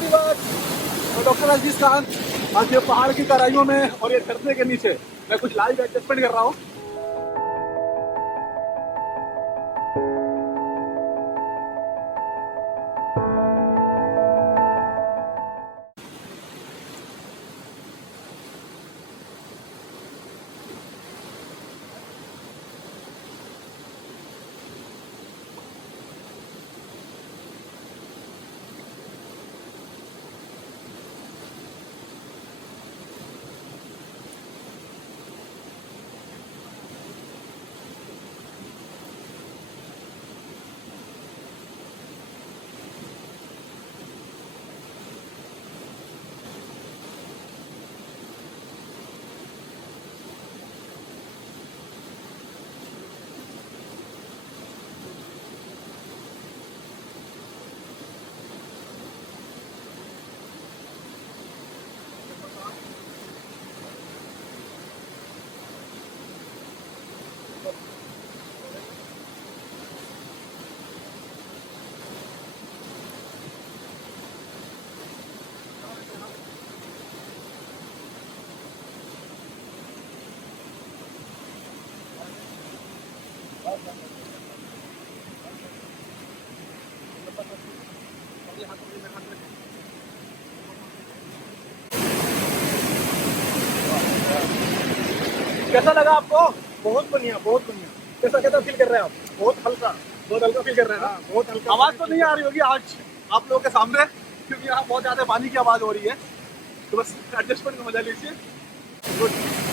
दिवस। मैं डॉक्टर अजीज खान आज ये पहाड़ की तराइयों में और ये झरने के नीचे मैं कुछ लाइव एडजस्टमेंट कर रहा हूँ। कैसा लगा आपको? बहुत बढ़िया, बहुत बढ़िया। कैसा कैसा फील कर रहे हैं आप? बहुत हल्का फील कर रहे हैं ना? बहुत हल्का। आवाज तो नहीं आ रही होगी आज आप लोगों के सामने क्योंकि यहाँ बहुत ज्यादा पानी की आवाज हो रही है, तो बस एडजस्टमेंट का मजा लीजिए। गुड।